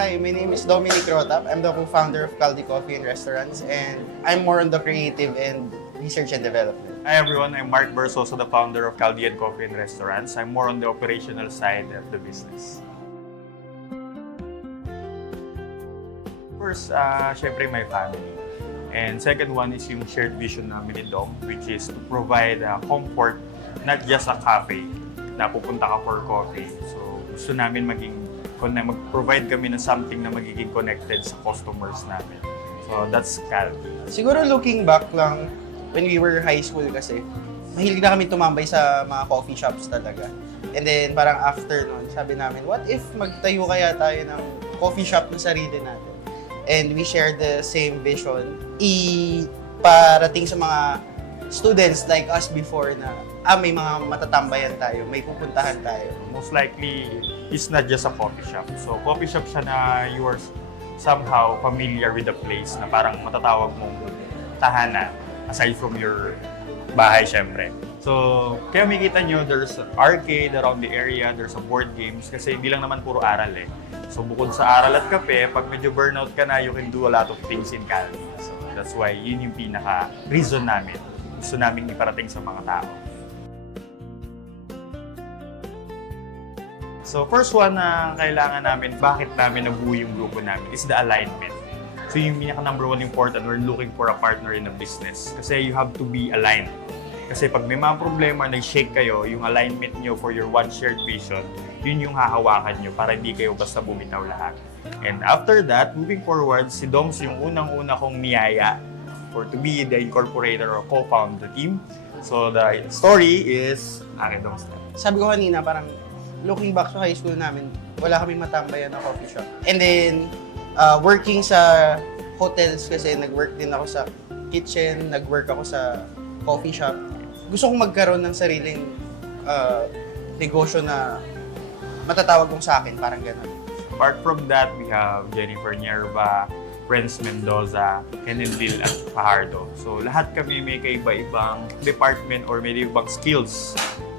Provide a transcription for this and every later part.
Hi, my name is Dominic Rotap. I'm the co-founder of Caldi Coffee and Restaurants, and I'm more on the creative and research and development. Hi everyone, I'm Mark Versoso, the founder of Caldi Coffee and Restaurants. I'm more on the operational side of the business. First, syempre my family. And second one is yung shared vision namin ni Dom, which is to provide comfort, not just a cafe na pupunta ka for coffee. So gusto namin mag-provide kami ng something na magiging connected sa customers namin. So that's Caldi. Siguro looking back lang, when we were high school kasi, mahilig na kami tumambay sa mga coffee shops talaga. And then parang after nun, sabi namin, what if magtayo kaya tayo ng coffee shop na sarili natin? And we share the same vision, iparating sa mga students like us before na may mga matatambayan tayo, may pupuntahan tayo. Most likely, it's not just a coffee shop. So, coffee shop siya na you are somehow familiar with the place na parang matatawag mong tahanan aside from your bahay, syempre. So, kaya makikita nyo, there's arcade around the area, there's a board games kasi hindi lang naman puro aral eh. So, bukod sa aral at kape, pag medyo burnout ka na, you can do a lot of things in Caldi. So, that's why yun yung pinaka-reason namin. Gusto namin iparating sa mga tao. So, first one na kailangan namin, bakit namin nabuo yung grupo namin, is the alignment. So, yung pinaka-number one important, we're looking for a partner in a business. Kasi you have to be aligned. Kasi pag may mga problema, nag-shake kayo, yung alignment nyo for your one shared vision, yun yung hahawakan nyo para hindi kayo basta bumitaw lahat. And after that, moving forward, si Doms yung unang-una kong niyaya for to be the incorporator or co-found the team. So, the story is akin Doms na. Sabi ko kanina, parang looking back sa high school namin, wala kaming matambayan na coffee shop. And then, working sa hotels kasi nag-work din ako sa kitchen, nag-work ako sa coffee shop. Gusto kong magkaroon ng sariling negosyo na matatawag kong sa akin, parang gano'n. Apart from that, we have Jennifer Nierva, Renz Mendoza, Kenendil at Fajardo. So lahat kami may kaiba-ibang department or may ibang skills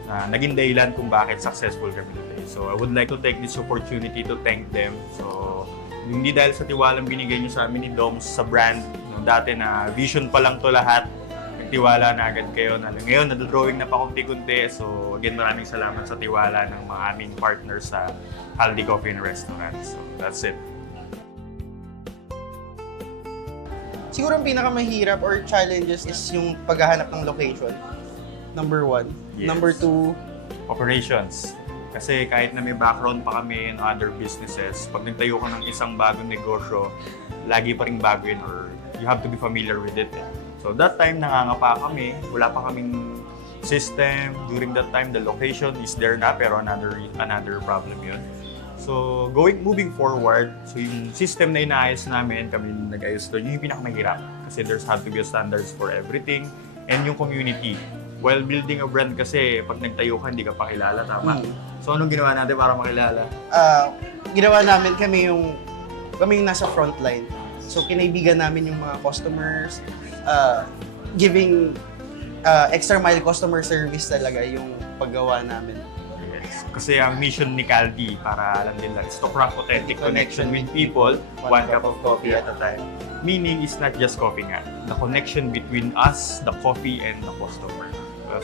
na naging dahilan kung bakit successful kami today. So I would like to take this opportunity to thank them. So hindi dahil sa tiwalang binigay niyo sa amin ni Doms sa brand, no, dati na vision pa lang to lahat, nagtiwala na agad kayo na ngayon nadodrawing na pa kunti-kunti. So again, maraming salamat sa tiwala ng mga aming partners sa Caldi Coffee and Restaurants. So that's it. Siguro ang pinakamahirap or challenges is yung paghahanap ng location. Number one. Yes. Number two, Operations. Kasi kahit na may background pa kami in other businesses, pag nagtayo ka ng isang bagong negosyo, lagi pa ring bago yun or you have to be familiar with it. So that time, nangangapa kami. Wala pa kaming system. During that time, the location is there na pero another problem yun. So moving forward, so yung system na inaayos namin, kami nag-ayos doon, yun yung pinakamahirap. Kasi there's have to be standards for everything. And yung community. While building a brand kasi, pag nagtayo ka, hindi ka pa kilala, tama? So anong ginawa natin para makilala? Ginawa namin kami yung nasa frontline. So kinaibigan namin yung mga customers, giving extra mile customer service talaga yung paggawa namin. Yes. Kasi ang mission ni Caldi, para alam nila, is to craft authentic connection with people, one cup of coffee at a time. Meaning is not just coffee nga. The connection between us, the coffee, and the customer.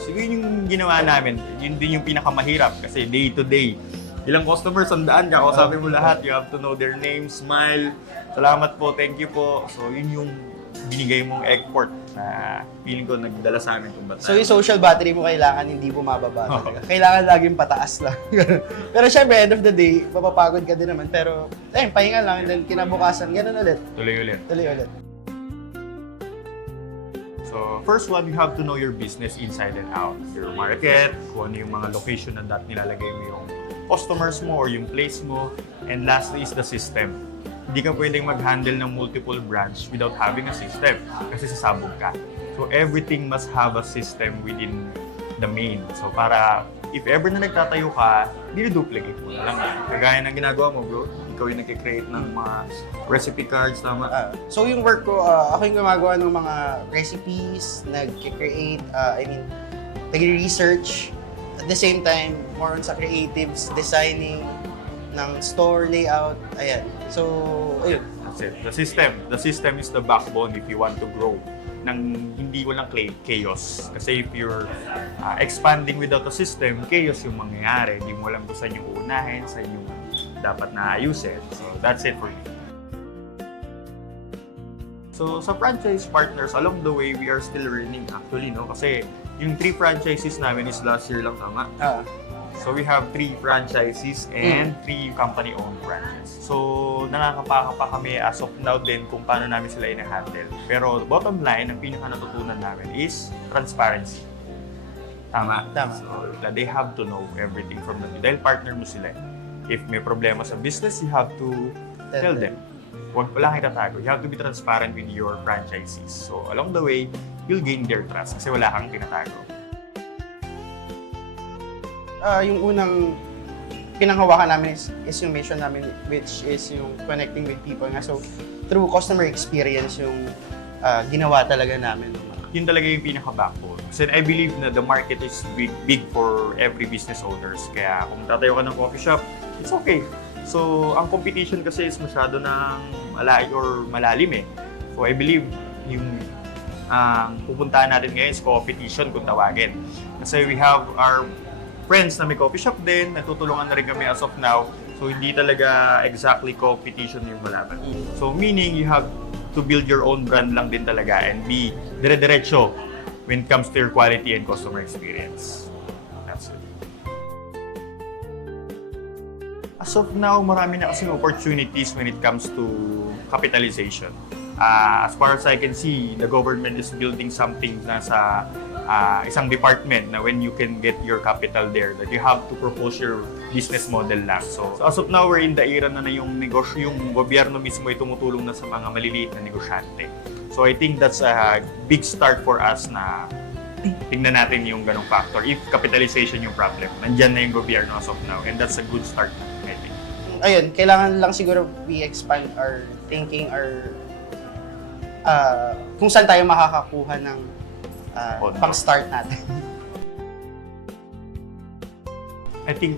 So yun yung ginawa namin. Yun din yung pinakamahirap kasi day to day. Ilang customers, sandaan ka, kausapin mo lahat. You have to know their name, smile. Salamat po, thank you po. So yun yung binigay mong effort na feeling ko nagdala sa amin kung ba't. So yung social battery mo kailangan hindi bumababa talaga. Kailangan laging pataas lang. Pero syempre, end of the day, mapapagod ka din naman. Pero ayun, pahinga lang and then kinabukasan, ganun ulit. Tuloy ulit. Tuloy ulit. So, first one, you have to know your business inside and out. Your market, kung ano yung mga location na nilalagay mo yung customers mo or yung place mo. And lastly is the system. Hindi ka pwedeng mag-handle ng multiple branch without having a system kasi sasabog ka. So, everything must have a system within the main. So, para if ever na nagtatayo ka, dinuduplicate mo na lang yan. Kagaya ng ginagawa mo, bro. Ikaw yung nag-create ng mga recipe cards, tama? So yung work ko, ako yung gumagawa ng mga recipes, nag-create, nag-research. At the same time, more on sa creatives, designing, ng store layout, ayan. So, ayun. That's it. The system is the backbone if you want to grow nang hindi walang chaos. Kasi if you're expanding without a system, chaos yung mangyayari. Hindi mo alam kung saan yung uunahin, saan yung dapat na ayusin. So, that's it for me. So, sa franchise partners, along the way, we are still learning actually, no? Kasi yung 3 franchises namin is last year lang, tama? So, we have 3 franchises and 3 company-owned branches. So, nakakapaka pa kami as of now din kung paano namin sila ina-handle. Pero, bottom line, ang pinaka-natutunan namin is transparency. Tama? Tama. So, they have to know everything from them. Dahil partner mo sila. If may problema sa business, you have to tell them. Huwag wala kang itatago. You have to be transparent with your franchisees. So, along the way, you'll gain their trust kasi wala kang tinatago. Yung unang pinanghawakan namin is yung mission namin, which is yung connecting with people nga. So, through customer experience, yung ginawa talaga namin. Yun talaga yung pinaka-backbone. Kasi I believe na the market is big for every business owners. Kaya kung tatayo ka ng coffee shop, it's okay. So, ang competition kasi is masyado ng malalim eh. So, I believe yung pupuntahan natin ngayon is competition kung tawagin. Kasi we have our friends na may coffee shop din, natutulungan na rin kami as of now. So, hindi talaga exactly competition yung malaban. So, meaning you have to build your own brand lang din talaga and be dire-diretso when it comes to your quality and customer experience. That's it. As of now, marami na kasing opportunities when it comes to capitalization. As far as I can see, the government is building something na sa isang department na when you can get your capital there, that you have to propose your business model lang. So as of now, we're in the era na yung negosyo, yung gobyerno mismo ay tumutulong na sa mga maliliit na negosyante. So I think that's a big start for us na tingnan natin yung ganong factor. If capitalization yung problem, nandyan na yung gobyerno as of now, and that's a good start, I think. Ayun, kailangan lang siguro we expand our thinking, our kung saan tayo makakakuha ng pang-start natin. I think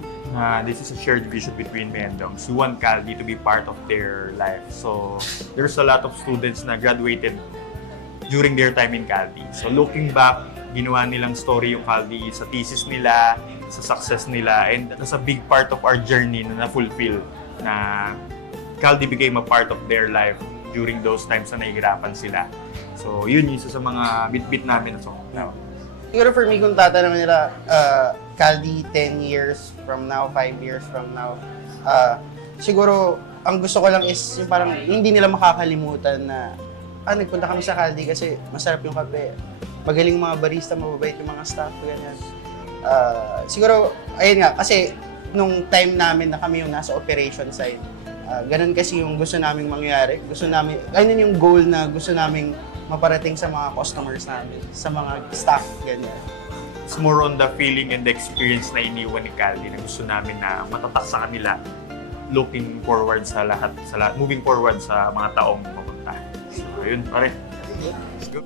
this is a shared vision between me and them. We want Caldi to be part of their life. So there's a lot of students na graduated during their time in Caldi. So looking back, ginawa nilang story yung Caldi sa thesis nila, sa success nila, and that's a big part of our journey na na-fulfill na Caldi became a part of their life during those times na nahihirapan sila. So yun yung isa sa mga bit-bit namin na now. Siguro for me, kung tatanungin nila, Caldi 10 years from now, 5 years from now, siguro, ang gusto ko lang is yung parang hindi nila makakalimutan na nagpunta kami sa Caldi kasi masarap yung kape. Magaling mga barista, mababait yung mga staff, ganyan. Siguro, ayun nga, kasi nung time namin na kami yung nasa operation side, ganun kasi yung gusto naming mangyari. Ayun yung goal na gusto naming maparating sa mga customers namin, sa mga staff, ganyan. It's more on the feeling and the experience na iniwan ni Caldi na gusto namin na matatak sa kanila looking forward sa lahat, moving forward sa mga taong mapunta. So, yun, pare. Let's go.